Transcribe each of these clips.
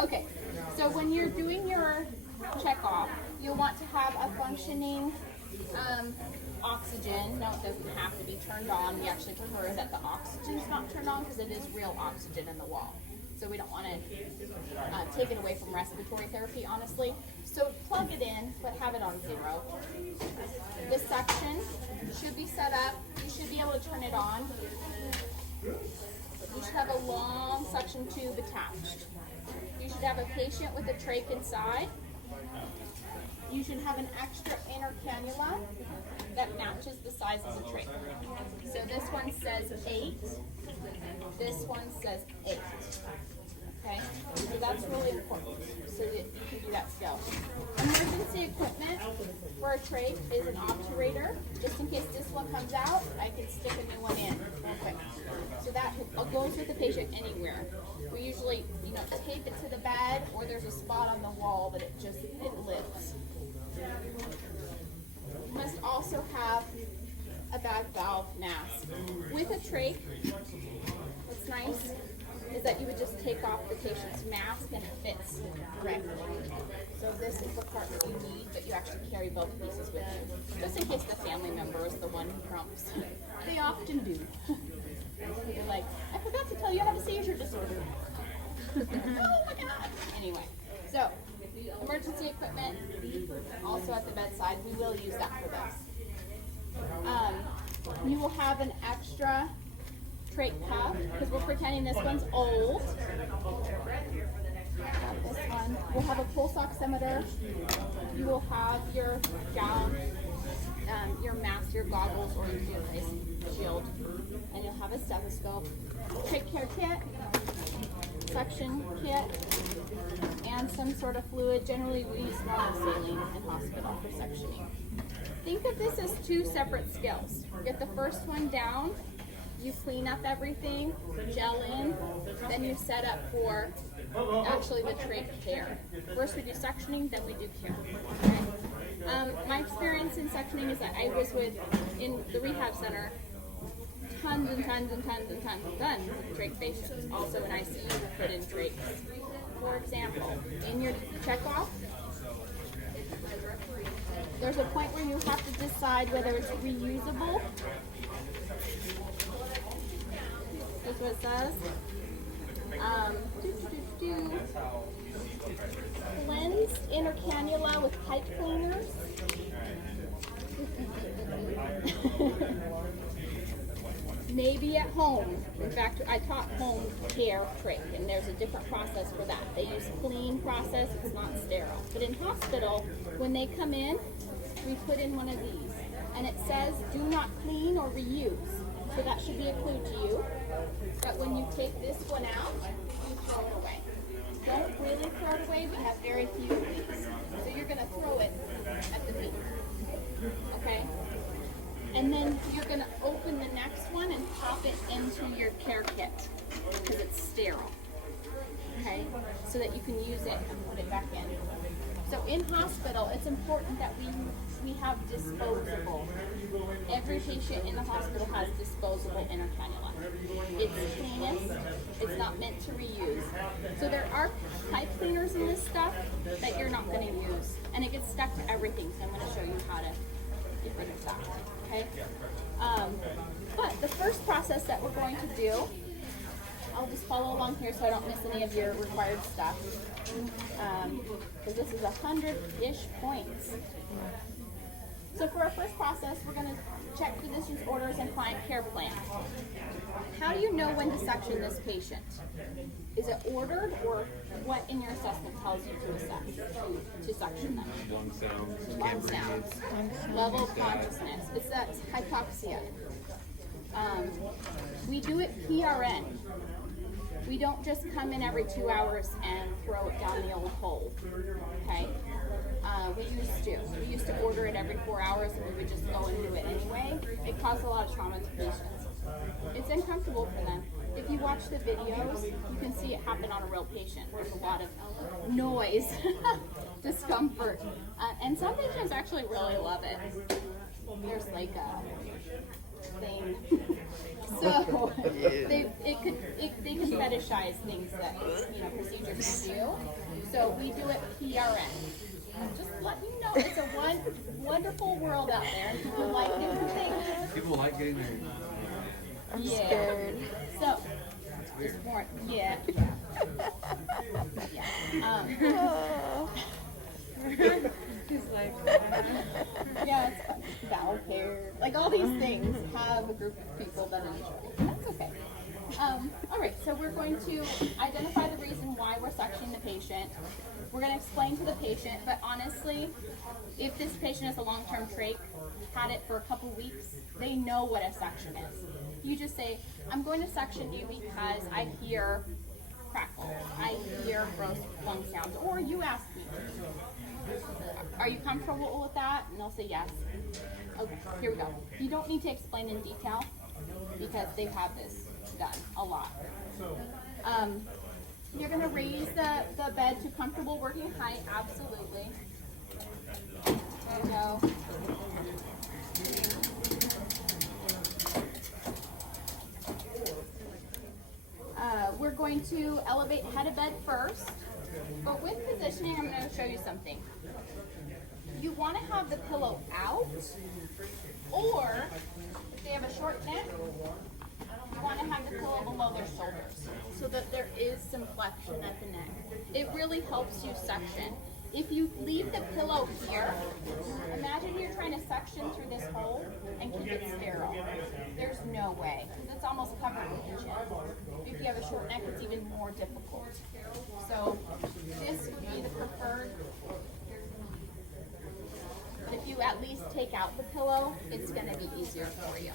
Okay, so when you're doing your check-off, you'll want to have a functioning oxygen. No, it doesn't have to be turned on. We actually prefer that the oxygen's not turned on because it is real oxygen in the wall. So we don't want to take it away from respiratory therapy, honestly. So plug it in, but have it on 0. The suction should be set up. You should be able to turn it on. You should have a long suction tube attached. You should have a patient with a trach inside. You should have an extra inner cannula that matches the size of the trach. So this one says 8. This one says 8. Okay, so that's really important so that you can do that still. Emergency equipment for a trach is an obturator. Just in case this one comes out, I can stick a new one in. Okay. So that goes with the patient anywhere. We usually, tape it to the bed, or there's a spot on the wall that it lives. You must also have a bag valve mask. With a trach, what's nice is that you would just take off the patient's mask and it fits correctly. So this is the part that you need, but you actually carry both pieces with you. Just in case the family member is the one who crumps. They often do. They're like, I forgot to tell you I have a seizure disorder. Oh my God. Anyway, so emergency equipment, also at the bedside. We will use that for this. You will have an extra trach cuff because we're pretending this one's old. This one. We'll have a pulse oximeter. You will have your gown, your mask, your goggles, or your face shield, and you'll have a stethoscope, trach care kit, suction kit, and some sort of fluid. Generally, we use normal saline in hospital for suctioning. Think of this as 2 separate skills. Get the first one down. You clean up everything, gel in, then you set up for actually the trach care. First we do suctioning, then we do care. Okay? My experience in suctioning is that I was in the rehab center, tons and tons of trach patients, also in ICU who put in trachs. For example, in your checkoff, there's a point where you have to decide whether it's reusable. That's what it says. Cleansed inner cannula with pipe cleaners. Maybe at home. In fact, I taught home care trach, and there's a different process for that. They use clean process, it's not sterile. But in hospital, when they come in, we put in one of these. And it says, do not clean or reuse. So that should be a clue to you. But when you take this one out, you throw it away. Don't really throw it away. We have very few of these. So you're going to throw it at the meter. Okay? And then you're going to open the next one and pop it into your care kit because it's sterile. Okay? So that you can use it and put it back in. So in hospital, it's important that we have disposable. Every patient in the hospital has disposable inner cannula. It's cleanest. It's not meant to reuse. So there are pipe cleaners in this stuff that you're not going to use. And it gets stuck to everything, so I'm going to show you how to get rid of that. Okay? But the first process that we're going to do, I'll just follow along here so I don't miss any of your required stuff. Because this is 100-ish points. So for our first process, we're going to check physician's orders and client care plan. How do you know when to suction this patient? Is it ordered, or what in your assessment tells you to suction them? Lung sounds. Level of consciousness. It's that hypoxia. We do it PRN. We don't just come in every 2 hours and throw it down the old hole. Okay? We used to order it every 4 hours, and we would just go and do it anyway. It caused a lot of trauma to patients. It's uncomfortable for them. If you watch the videos, you can see it happen on a real patient. There's a lot of noise, discomfort, and some patients actually really love it. There's like a thing. So they can fetishize things that procedures we do. So we do it PRN. Just let you know, it's a wonderful world out there. People like different things. People like getting married. I'm scared. So, just more, yeah. He's like, Yeah, it's bowel care. Like all these things have a group of people that enjoy. That's okay. All right, so we're going to identify the reason why we're suctioning the patient. We're going to explain to the patient, but honestly, if this patient is a long-term trach, had it for a couple weeks, they know what a suction is. You just say, I'm going to suction you because I hear crackles, I hear gross lung sounds, or you ask me, are you comfortable with that? And they'll say yes. Okay, here we go. You don't need to explain in detail because they've had this done a lot. You're going to raise the bed to comfortable working height, absolutely. There you go. We're going to elevate head of bed first, but with positioning, I'm going to show you something. You want to have the pillow out, or if they have a short neck, you want to have the pillow below their shoulders so that there is some flexion at the neck. It really helps you suction. If you leave the pillow here, imagine you're trying to suction through this hole and keep it sterile. There's no way, because it's almost covered with skin. If you have a short neck, it's even more difficult. So this would be the preferred. But if you at least take out the pillow, it's going to be easier for you.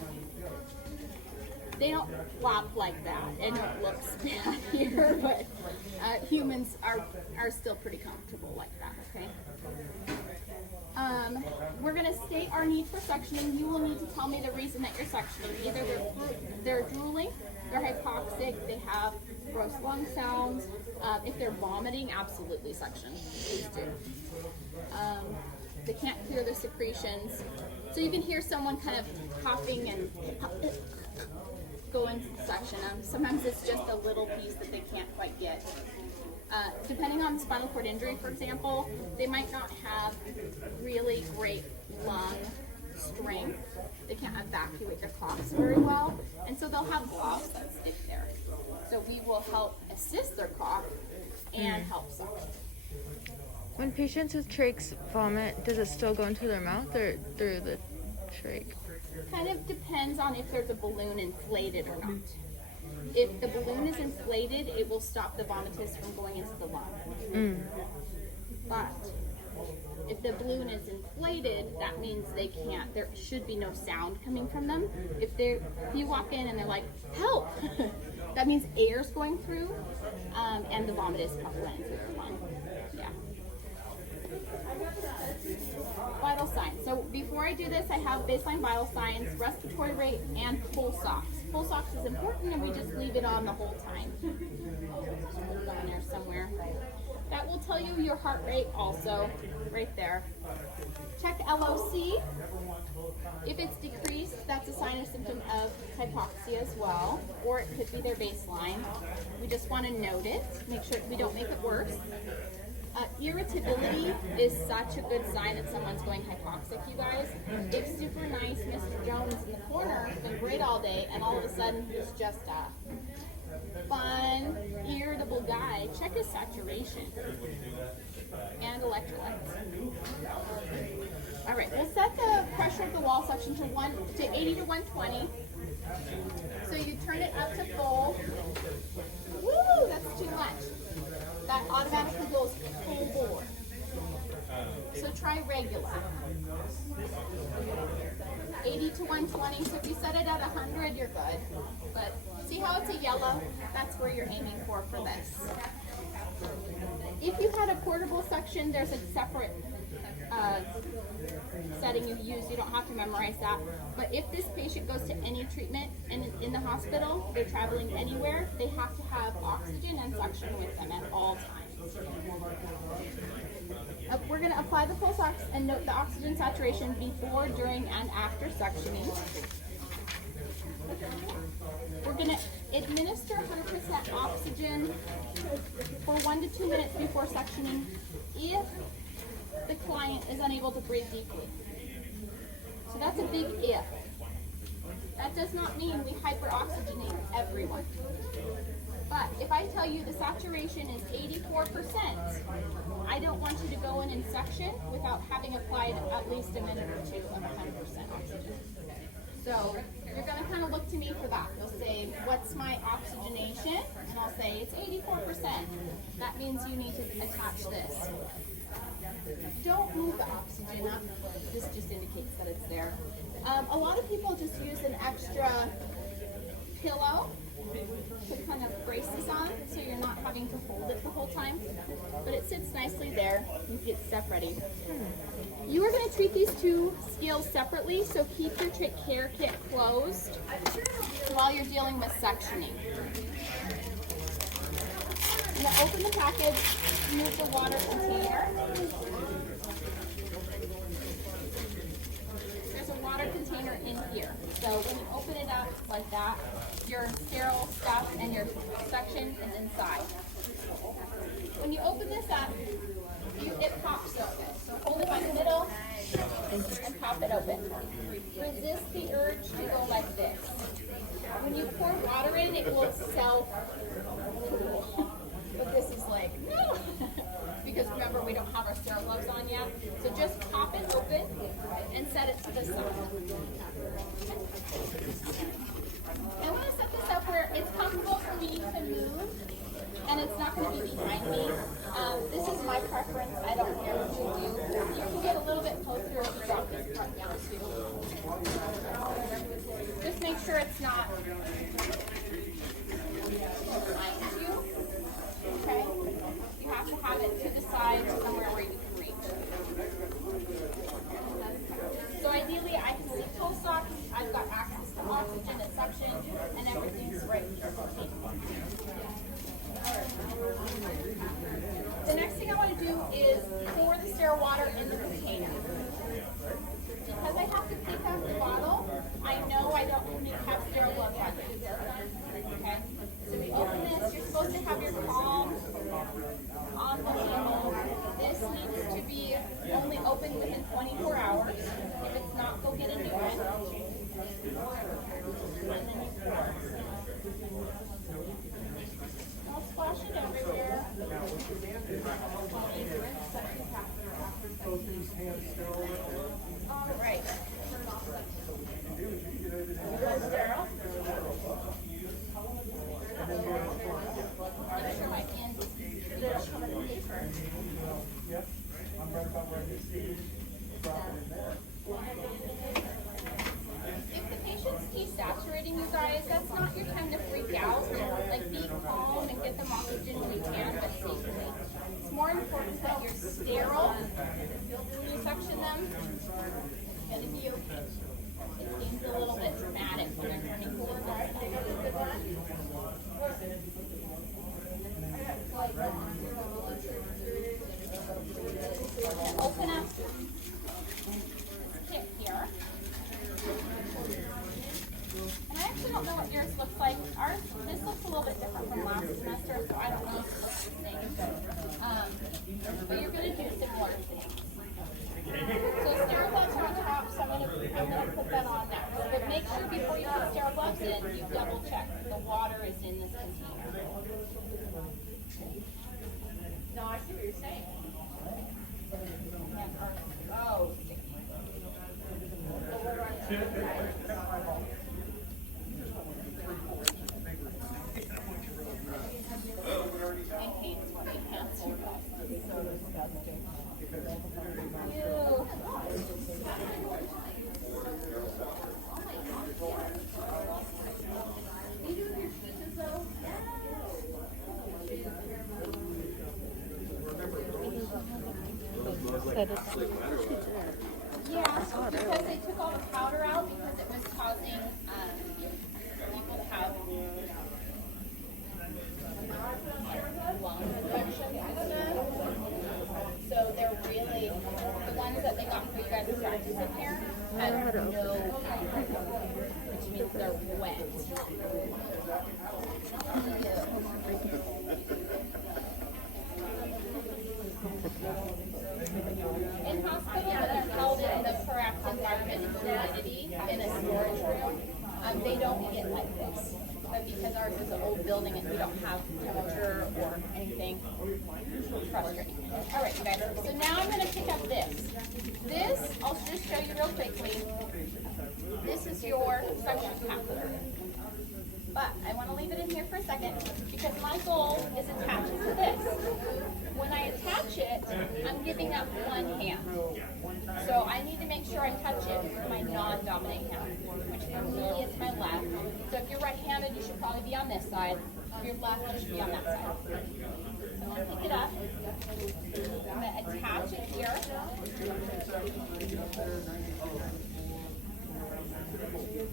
They don't flop like that, and it looks bad here, but humans are still pretty comfortable like that, okay? We're going to state our need for suctioning. You will need to tell me the reason that you're suctioning. Either they're drooling, they're hypoxic, they have gross lung sounds. If they're vomiting, absolutely suction. Please do. They can't clear their secretions. So you can hear someone kind of coughing and go into suction. Sometimes it's just a little piece that they can't quite get. Depending on spinal cord injury, for example, they might not have really great lung strength. They can't evacuate their coughs very well, and so they'll have gloves that stick there. So we will help assist their cough and help suction. When patients with trachs vomit, does it still go into their mouth or through the trach? Kind of depends on if there's a balloon inflated or not. If the balloon is inflated, it will stop the vomitus from going into the lung. But if the balloon is inflated, that means they can't. There should be no sound coming from them. If you walk in and they're like, "Help!" that means air's going through, and the vomitus probably went into their lung. Yeah. Vital signs. So before I do this, I have baseline vital signs, respiratory rate, and pulse ox. Pulse ox is important, and we just leave it on the whole time. Put it on there somewhere. That will tell you your heart rate also, right there. Check LOC. If it's decreased, that's a sign or symptom of hypoxia as well, or it could be their baseline. We just want to note it, make sure we don't make it worse. Irritability is such a good sign that someone's going hypoxic, you guys. If super nice Mr. Jones in the corner has been great all day, and all of a sudden he's just a fun, irritable guy, check his saturation and electrolytes. All right, we'll set the pressure of the wall suction to 80 to 120. So you turn it up to full. Woo, that's too much. That automatically goes full bore. So try regular. 80 to 120. So if you set it at 100, you're good. But see how it's a yellow? That's where you're aiming for this. If you had a portable suction, there's a separate setting you use. You don't have to memorize that. But if this patient goes to any treatment and in the hospital, they're traveling anywhere, they have to have oxygen and suction with them at all times. We're going to apply the pulse ox and note the oxygen saturation before, during, and after suctioning. We're gonna administer 100% oxygen for 1 to 2 minutes before suctioning if the client is unable to breathe deeply. So that's a big if. That does not mean we hyperoxygenate everyone. But if I tell you the saturation is 84%, I don't want you to go in and suction without having applied at least a minute or two of 100% oxygen. So you're going to kind of look to me for that. You'll say, what's my oxygenation? And I'll say, it's 84%. That means you need to attach this. Don't move the oxygen up. This just indicates that it's there. A lot of people just use an extra pillow to kind of brace this on so you're not having to hold it the whole time. But it sits nicely there. You can get stuff ready. You are going to treat these two skills separately, so keep your care kit closed while you're dealing with suctioning. I'm going to open the package, move the water container. There's a water container in here. So when you open it up like that, your sterile stuff and your suction is inside. When you open this up, it pops open. So hold it by the middle and pop it open. Resist the urge to go like this. When you pour water in, it will self-cool. But this is like, no! Because remember, we don't have our sterile gloves on yet. So just pop it open and set it to the side. I want to set this up where it's comfortable for me to move, and it's not going to be behind me. This is my preference. I don't care what you do. You can get a little bit closer if you drop this part down too. Just make sure it's not behind you. Okay? You have to have it to the side somewhere where you can reach. So ideally, I can see full sock. I've got access to oxygen and suction, and everything's right here. The next thing I want to do is pour the sterile water in the container. Because I have to pick up the bottle, I know I don't need to have sterile gloves on to do this. Okay? So we open this. You're supposed to have your palm on the label. This needs to be only open within 24 hours. If it's not, go get a new one. And then you pour. Don't splash it everywhere. All right. Sterile. Make sure my ends don't come in the paper. If the patient's desaturating, you guys, that's not your time to freak out. Like, be calm and get them oxygen when you can, but safely. It's more important that you're sterile when you suction them. And if you, it seems a little bit dramatic when they're turning forward. Open up this kit here. And I actually don't know what yours looks like. Ours, this looks a little bit different from last semester, so I don't know if it looks the same. But you're going to do similar things. So sterile gloves are on top, so I'm going to put that on next. But make sure before you put sterile gloves in, you double check that the water is in this container. No, I see what you're saying. Oh, sticky. I hate sweaty hands. So disgusting. Ew. You do your shoes though? Yeah, because they took all the powder out because it was causing people to have lung infections and stuff. So they're really, the ones that they got for you guys to practice in here have no powder, which means they're wet. because ours is an old building and we don't have temperature or anything. It's frustrating. All right, you guys. So now I'm going to pick up this. This, I'll just show you real quickly. This is your suction catheter. But I want to leave it in here for a second because my goal is attached to this. When I attach it, I'm giving up one hand. So I need to make sure I touch it with my non-dominant hand, which for me is my left. So if you're right-handed, you should probably be on this side. If you're left, you should be on that side. So I'm going to pick it up. I'm going to attach it here.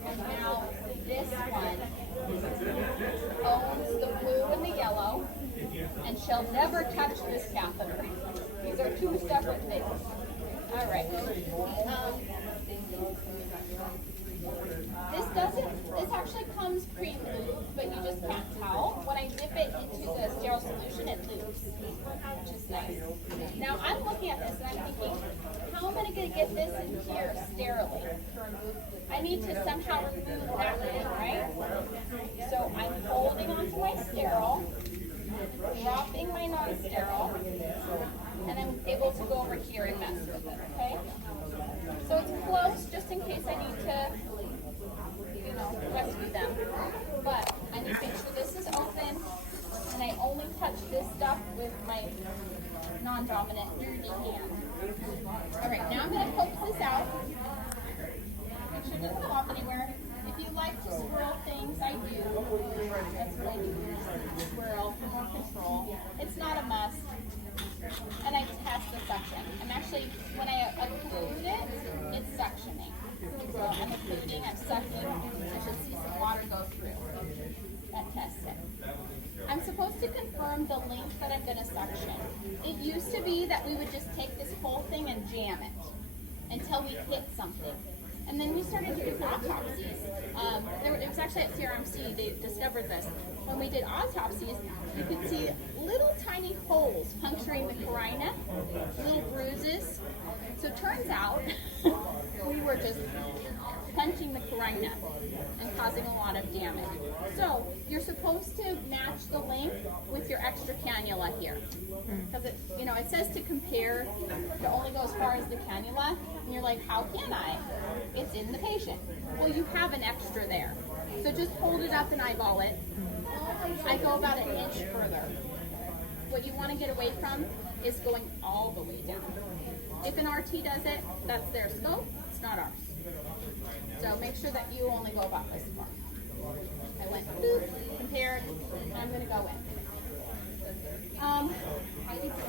And now this one owns the blue and the yellow and shall never touch this catheter. These are two separate things. All right. This actually comes pre-lubed, but you just can't tell. When I dip it into the sterile solution, it lubes, which is nice. Now I'm looking at this and I'm thinking, how am I going to get this in here sterilely? I need to somehow remove that thing, right? So I'm holding onto my sterile, dropping my non-sterile, and I'm able to go over here and mess with it, okay? So it's close just in case I need to, rescue them. But I need to make sure this is open, and I only touch this stuff with my non-dominant hand. All right, now I'm going to poke this out. Make sure it doesn't fall off anywhere. If you like to swirl things, I do. That's what I do. Swirl for more control. It's not a must. And I test the suction. I'm actually, when I occlude it, it's suctioning. So I'm occluding, I'm sucking. I should see some water go through. That tests it. I'm supposed to confirm the length that I'm going to suction. It used to be that we would just take this whole thing and jam it until we hit something. And then we started to do autopsies. It was actually at CRMC, they discovered this. When we did autopsies, you could see little tiny holes puncturing the carina, little bruises. So it turns out we were just punching the carina and causing a lot of damage. So you're supposed to match the length with your extra cannula here. Because it says to compare to only go as far as the cannula. And you're like, how can I? It's in the patient. Well, you have an extra there. So just hold it up and eyeball it. I go about an inch further. What you want to get away from is going all the way down. If an RT does it, that's their scope, it's not ours. So make sure that you only go about this far. I went boop, compared, and I'm going to go in. I need to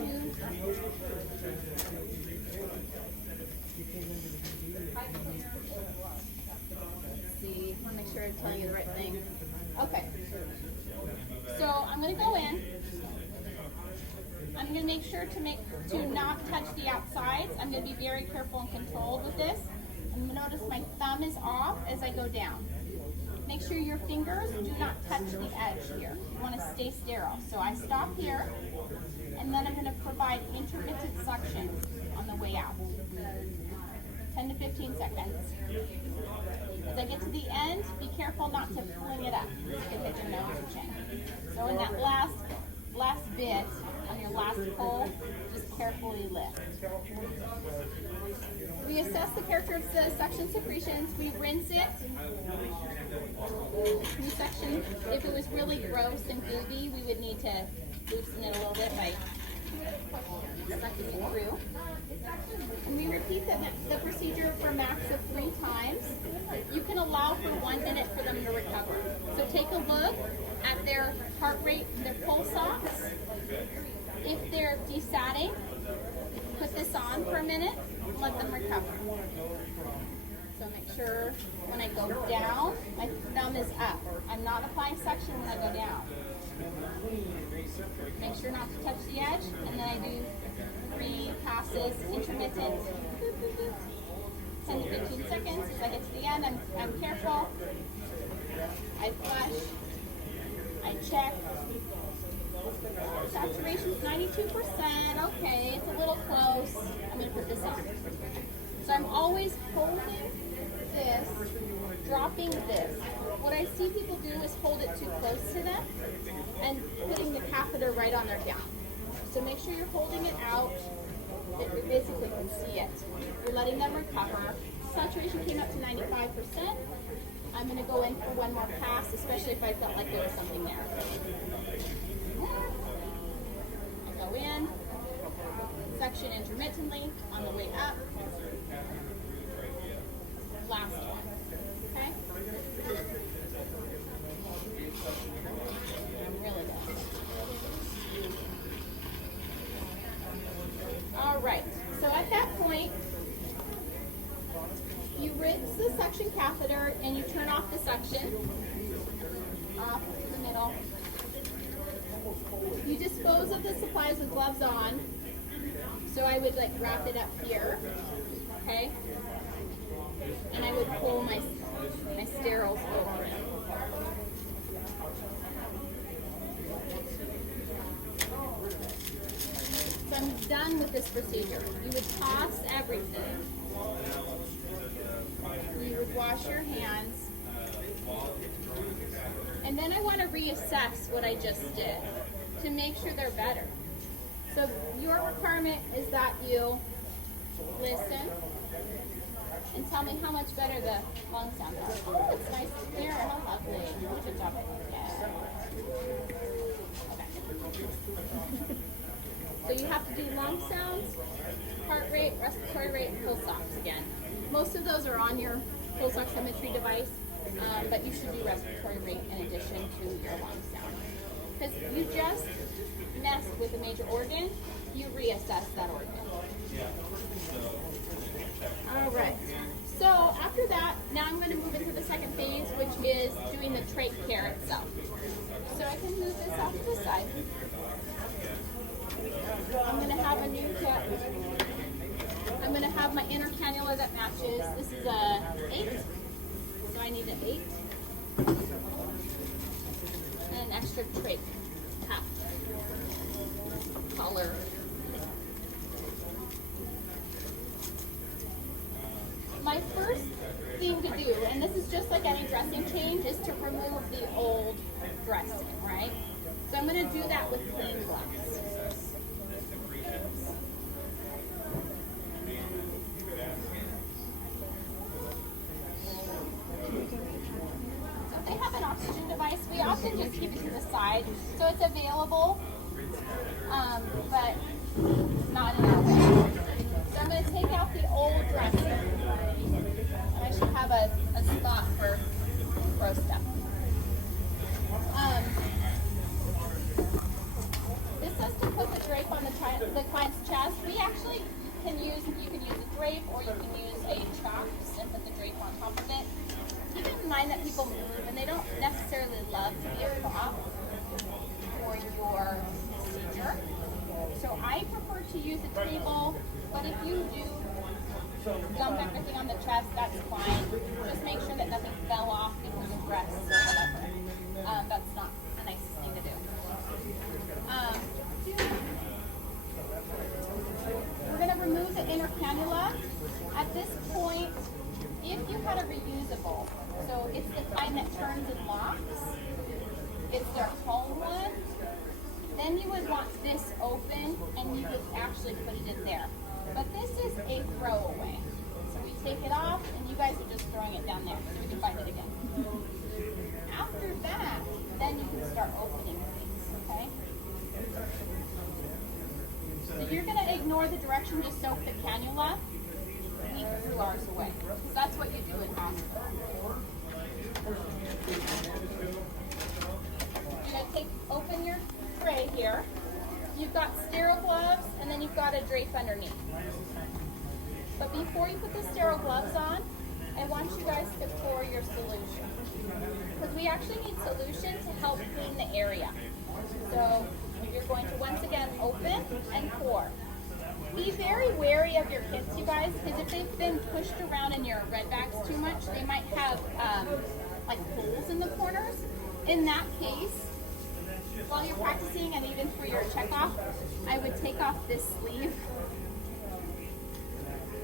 see, I want to make sure I'm telling you the right thing. Okay. So I'm going to go in. I'm going to make sure to not touch the outsides. I'm going to be very careful and controlled with this. And notice my thumb is off as I go down. Make sure your fingers do not touch the edge here. You want to stay sterile. So I stop here, and then I'm going to provide intermittent suction on the way out. 10 to 15 seconds. As I get to the end, be careful not to fling it up. You can hit your nose or chin. So in that last bit, on your last pull, just carefully lift. We assess the character of the suction secretions. We rinse it. We suction. If it was really gross and gooey, we would need to loosen it a little bit by sucking it through. And we repeat the procedure for a max of 3 times. You can allow for 1 minute for them to recover. So take a look at their heart rate, their pulse ox. If they're desatting, put this on for a minute and let them recover. So make sure when I go down, my thumb is up. I'm not applying suction when I go down. Make sure not to touch the edge, and then I do 3 passes, intermittent, 10 to 15 seconds. As I get to the end, I'm careful. I flush. I check. Saturation's 92%. Okay, it's a little close. I'm going to put this on. So I'm always holding this, dropping this. what I see people do is hold it too close to them and putting the catheter right on their gown. So make sure you're holding it out, that you basically can see it. You're letting them recover. Saturation came up to 95%. I'm going to go in for one more pass, especially if I felt like there was something there. I go in, section intermittently on the way up. Last one. Okay? I'm really good. All right. So at that point, you rinse the suction catheter and you turn off the suction off to the middle. You dispose of the supplies with gloves on. So I would like wrap it up here, okay? And I would pull my steriles over it. So I'm done with this procedure. You would toss everything. You would wash your hands. And then I want to reassess what I just did to make sure they're better. So your requirement is that you listen and tell me how much better the lung sound is. Oh, it's nice and clear. How lovely. Good job. Yeah. Okay. So you have to do lung sounds, heart rate, respiratory rate, and pulse ox again. Most of those are on your pulse oximetry device, but you should do respiratory rate in addition to your lung sound. Because you just messed with a major organ, you reassess that organ. All right. So after that, now I'm going to move into the second phase, which is doing the trach care itself. So I can move this off to the side. I'm going to have a new tip. I'm going to have my inner cannula that matches. This is a 8, so I need an 8. And an extra trach cap collar. My first thing to do, and this is just like any dressing change, is to remove the old dressing, right? So I'm going to do that with clean gloves. So if they have an oxygen device, we often just keep it to the side, so it's available, but not in our way. So I'm going to take out the old dressing. And I should have a spot for a step. This says to put the drape on the client's chest. We actually can use, you can use a drape or you can use a Trach and put the drape on top of it. Keep in mind that people move and they don't necessarily love to be a prop for your procedure. So I prefer to use a table, but if you do dump everything on the chest, that's fine. Just make sure that nothing fell off before you dress or whatever. That's not the nicest thing to do. We're going to remove the inner cannula. At this point, if you had a reusable, so it's the kind that turns and locks, it's their home one, then you would want this open and you would actually put it in there. But this is a throwaway. So we take it off and you guys are just throwing it down there so we can find it again. After that, then you can start opening things, okay? So you're going to ignore the direction to soak the cannula. We threw ours away. Because that's what you do in hospital. You're going to open your tray here. You've got sterile gloves and then you've got a drape underneath. But before you put the sterile gloves on, I want you guys to pour your solution. Because we actually need solution to help clean the area. So you're going to once again open and pour. Be very wary of your kits, you guys, because if they've been pushed around in your red bags too much, they might have like holes in the corners. In that case, while you're practicing and even for your checkoff, I would take off this sleeve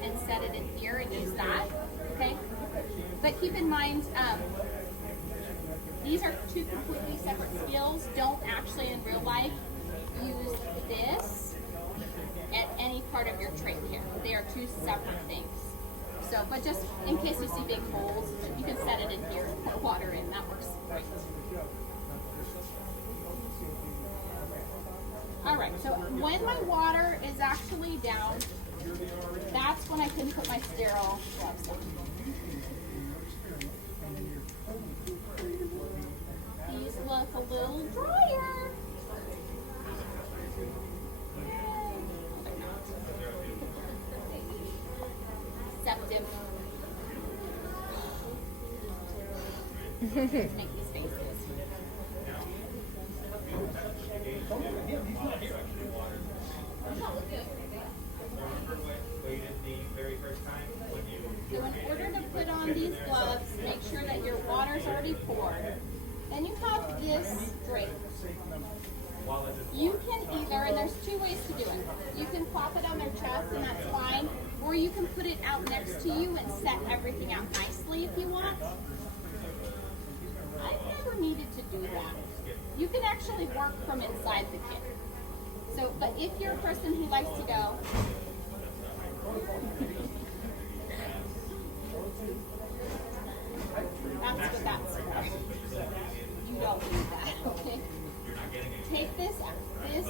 and set it in here and use that, okay? But keep in mind, these are two completely separate skills. Don't actually in real life use this at any part of your trach here. They are two separate things. So, but just in case you see big holes, you can set it in here and pour water in. That works great. Alright, so when my water is actually down, that's when I can put my sterile gloves on. These look a little drier. Deceptive. Make these faces. So in order to put on these gloves, make sure that your water's already poured. Then you have this drape. You can either, and there's two ways to do it. You can plop it on their chest and that's fine, or you can put it out next to you and set everything out nicely if you want. I've never needed to do that. You can actually work from inside the kit. So, but if you're a person who likes to go, that's what that's for. You don't need that, okay? Take this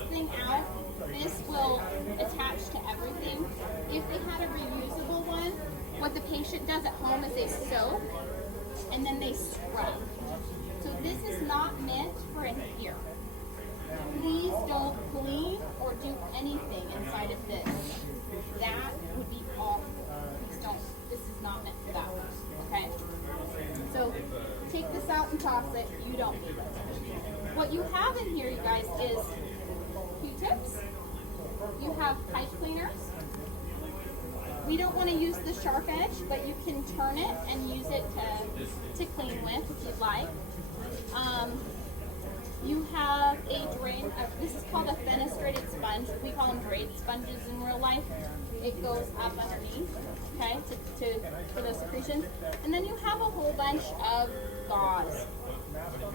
thing out. This will attach to everything. If they had a reusable one, what the patient does at home is they soak and then they scrub. So this is not meant for in here. Please don't clean or do anything inside of this. That would be awful. Please don't. This is not meant for that one. Okay? So take this out and toss it. You don't need it. What you have in here, you guys, is Q-tips. You have pipe cleaners. We don't want to use the sharp edge, but you can turn it and use it to clean with if you'd like. You have a drain. This is called a fenestrated sponge. We call them braid sponges in real life. It goes up underneath, okay, for those secretions. And then you have a whole bunch of gauze.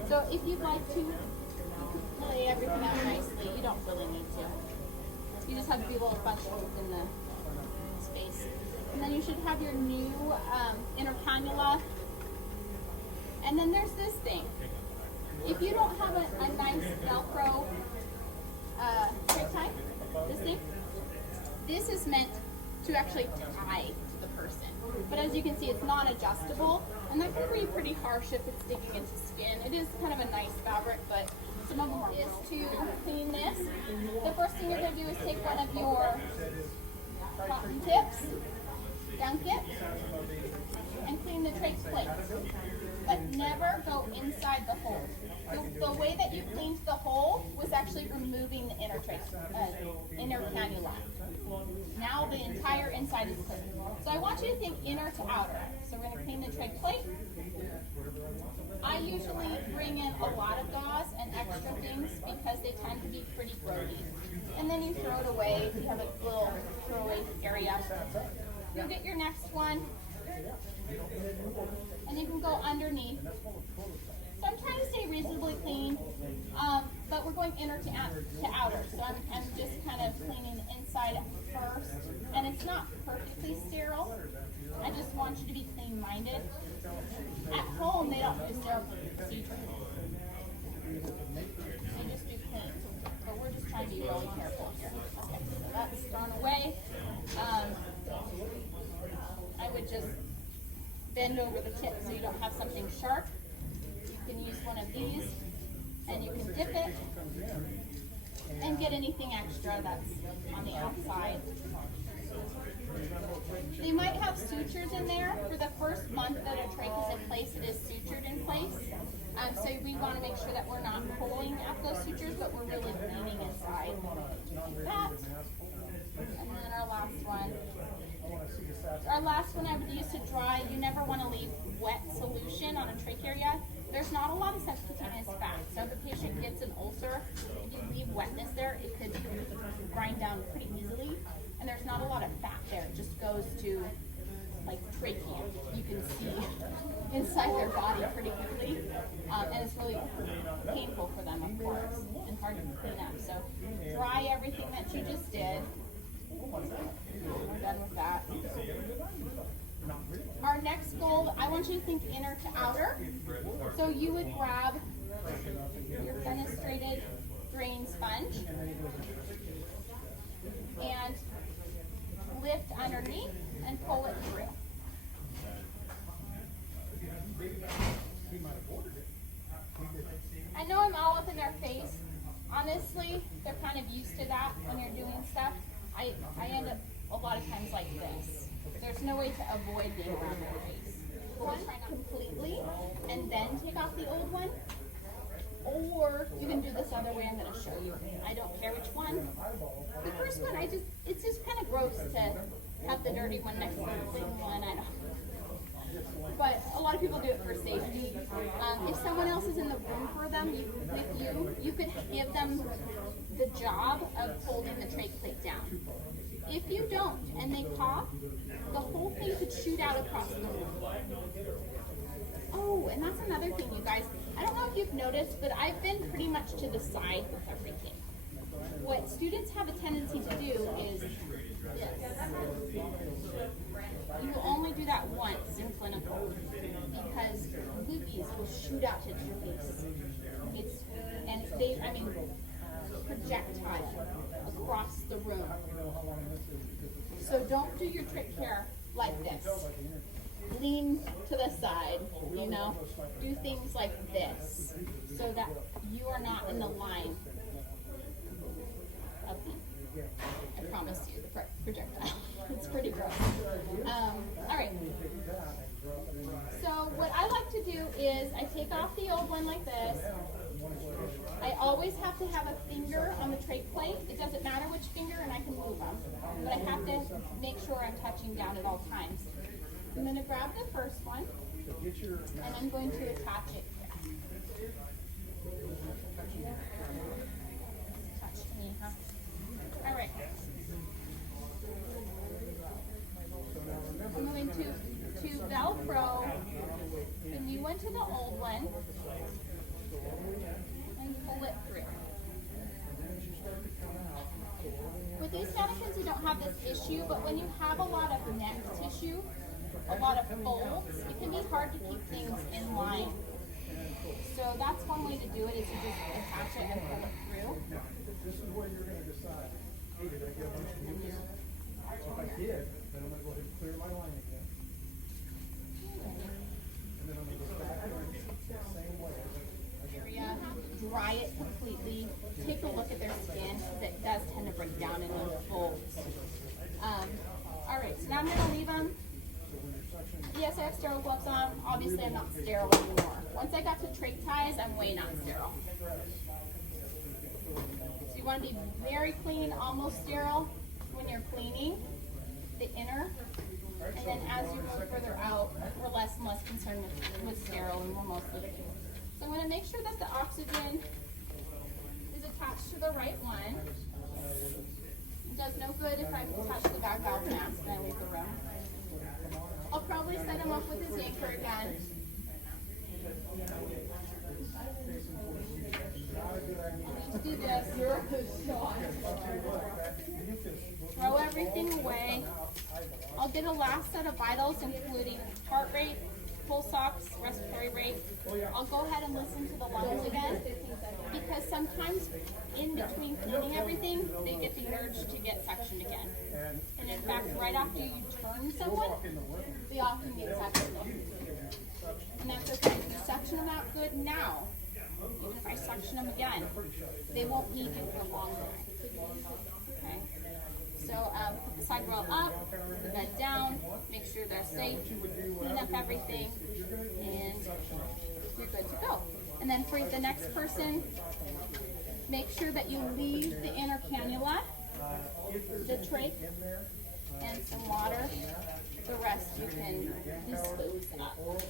So if you'd like to, you can lay everything out nicely. You don't really need to. You just have to be a little functional within the space. And then you should have your new inner cannula. And then there's this thing. If you don't have a nice Velcro trach tie, this is meant to actually tie to the person. But as you can see, it's not adjustable, and that can be pretty harsh if it's digging into skin. It is kind of a nice fabric, but some of them are. Is to clean this. The first thing you're going to do is take one of your cotton tips, dunk it, and clean the trach plate. But never go inside the hole. The way that you cleaned the hole was actually removing the inner cannula. Now the entire inside is clean. So I want you to think inner to outer. So we're going to clean the trach plate. I usually bring in a lot of gauze and extra things because they tend to be pretty grody. And then you throw it away if you have a little throwaway area. You'll get your next one. And you can go underneath. So I'm trying to stay reasonably clean, but we're going inner to outer. So I'm just kind of cleaning the inside first. And it's not perfectly sterile. I just want you to be clean-minded. At home, they don't do sterile procedure. They just do clean. But we're just trying to be really careful here. Okay, so that's thrown away. I would just bend over the tip so you don't have something sharp. You can use one of these and you can dip it and get anything extra that's on the outside. They might have sutures in there. For the first month that a trach is in place, it is sutured in place. So we want to make sure that we're not pulling at those sutures, but we're really cleaning inside. Like that. And then our last one. Our last one I would use to dry. You never want to leave wet solution on a trach area. There's not a lot of subcutaneous fat. So if a patient gets an ulcer, if you leave wetness there, it could grind down pretty easily. And there's not a lot of fat there. It just goes to like trachea. You can see inside their body pretty quickly. And and it's really painful for them, of course, and hard to clean up. So dry everything that you just did. We're done with that. Our next goal, I want you to think inner to outer. So you would grab your fenestrated drain sponge and lift underneath and pull it through. I know I'm all up in their face. Honestly, they're kind of used to that when you're doing stuff. I end up a lot of times like this. There's no way to avoid being around their face. One completely and then take off the old one. Or you can do this other way I'm going to show you. I don't care which one. The first one, it's just kind of gross to have the dirty one next to the clean one. I don't. But a lot of people do it for safety. If someone else is in the room for them, you could give them the job of holding the trach plate down. If you don't and they cough, the whole thing could shoot out across the room. Oh, and that's another thing, you guys. I don't know if you've noticed, but I've been pretty much to the side with everything. What students have a tendency to do is this. You will only do that once in clinical because boobies will shoot out to your face. Projectile across the room. So don't do your trick here like this. Lean to the side, you know. Do things like this so that you are not in the line of the, I promise you, the projectile. It's pretty gross. All right. So what I like to do is I take off the old one like this. I always have to have a finger on the trach plate. It doesn't matter which finger, and I can move them. But I have to make sure I'm touching down at all times. I'm going to grab the first one, and I'm going to attach it here. Touch to me, huh? All right. I'm going to Velcro the new one to the old one and pull it through. With these mannequins, you don't have this issue, but when you have a lot of neck tissue, a lot of folds, it can be hard to keep things in line. So that's one way to do it, is to just attach it and pull it through. This is where you're going to decide, hey, did I get a bunch of boobies? If I did, then I'm going to go ahead and clear my line again. And then I'm going to go back and the same way. Area, dry it completely. Take a look at their skin, because it does tend to break down in those folds. All right, so now I'm going to leave them. Yes, I have sterile gloves on. Obviously, I'm not sterile anymore. Once I got to trach ties, I'm way not sterile. So you want to be very clean, almost sterile when you're cleaning the inner. And then as you go further out, we're less and less concerned with sterile, and we're mostly clean. So I'm going to make sure that the oxygen is attached to the right one. It does no good if I touch the back valve mask and I leave the room. I'll probably set him up with his anchor again. I'll just do this. Throw everything away. I'll get a last set of vitals, including heart rate, pulse ox, respiratory rate. I'll go ahead and listen to the lungs again, because sometimes in between cleaning everything, they get the urge to get suctioned again. And in fact, right after you turn someone, they often get suctioned. And that's okay. If you suction them out good now, even if I suction them again, they won't need you for long time. Okay? So put the side roll up, the bed down, make sure they're safe, clean up everything, and you're good to go. And then for the next person, make sure that you leave the inner cannula, the trach, and some water. The rest you can dispose of.